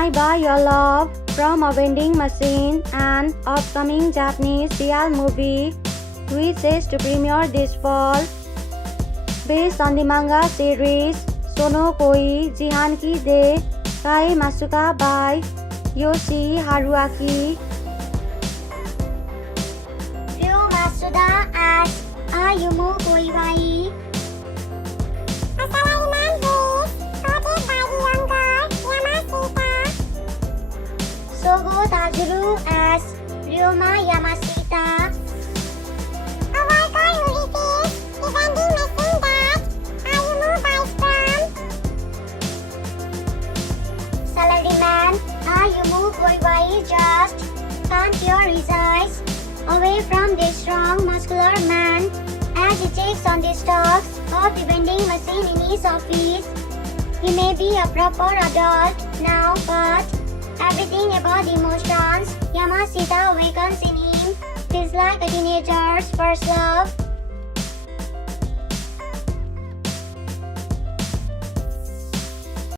I buy your love from a vending machine, an upcoming Japanese real movie which is to premiere this fall based on the manga series Sono Koi, Jihanki de Kaemasu by Yoshii Haruaki. Masuda as Ayumu Koiwai. A salaryman is portrayed by the younger Yamashita. Sogo Tajuru as Ryoma Yamashita. A worker who receives the vending machine that Ayumu buys from. Salaryman Ayumu Koiwai just can't tear his eyes away from this strong muscular man as he takes on the stocks of the vending machine in his office. He may be a proper adult now, but everything about the emotions Yamashita awakens in him feels like a teenager's first love.